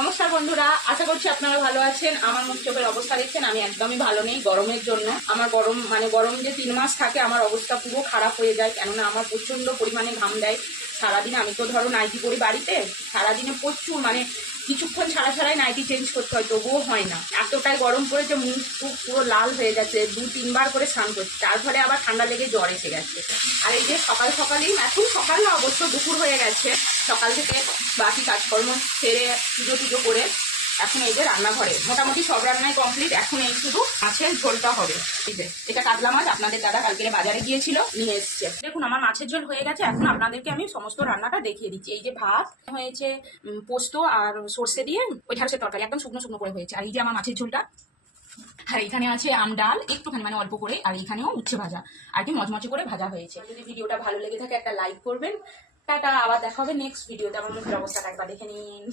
নমস্কার বন্ধুরা, আশা করছি আপনারা ভালো আছেন। আমার মুখ চোখের অবস্থা দেখছেন, আমি একদমই ভালো নেই গরমের জন্য। আমার গরম যে 3 মাস থাকে আমার অবস্থা পুরো খারাপ হয়ে যায়, কেননা আমার প্রচণ্ড পরিমাণে ঘাম দেয় সারাদিন। আমি তো ধরো নাইটি পরি বাড়িতে, সারাদিনে প্রচুর কিছুক্ষণ ছাড়াই নাইটি চেঞ্জ করতে হয়, তবুও হয় না। এতটাই গরম পড়েছে, মুখ টুক পুরো লাল হয়ে গেছে, 2-3 বার করে স্নান করছি, তারপরে আবার ঠান্ডা লেগে জ্বর এসে গেছে। আর এই যে সকালেই, এখন সকাল না অবশ্য দুপুর হয়ে গেছে, সকাল থেকে বাকি কাজকর্ম সেরে পুজো করে এখন এই যে রান্নাঘরে মোটামুটি সব রান্নাই কমপ্লিট। এখন এই শুধু মাছের ঝোলটা হবে। এই যে এটা কাতলা মাছ, আপনাদের দাদা কালকে বাজারে গিয়েছিল, নিয়ে এসছে। দেখুন আমার মাছের ঝোল হয়ে গেছে। এখন আপনাদেরকে আমি সমস্ত রান্নাটা দেখিয়ে দিচ্ছি। এই যে ভাত হয়েছে পোস্ত আর সর্ষে দিয়ে ওই ঢ্যাঁড়সের তরকারি, একদম শুকনো করে হয়েছে। আর এই যে আমার মাছের ঝোলটা, হ্যাঁ এখানে আছে আম ডাল একটুখানি অল্প করে, আর এখানেও উচ্ছে ভাজা আর কি মচমচে করে ভাজা হয়েছে। যদি ভিডিওটা ভালো লেগে থাকে একটা লাইক করবেন। টাটা, আবার দেখা হবে নেক্সট ভিডিওতে। আমার মুখের অবস্থাটা একবার দেখে নিন।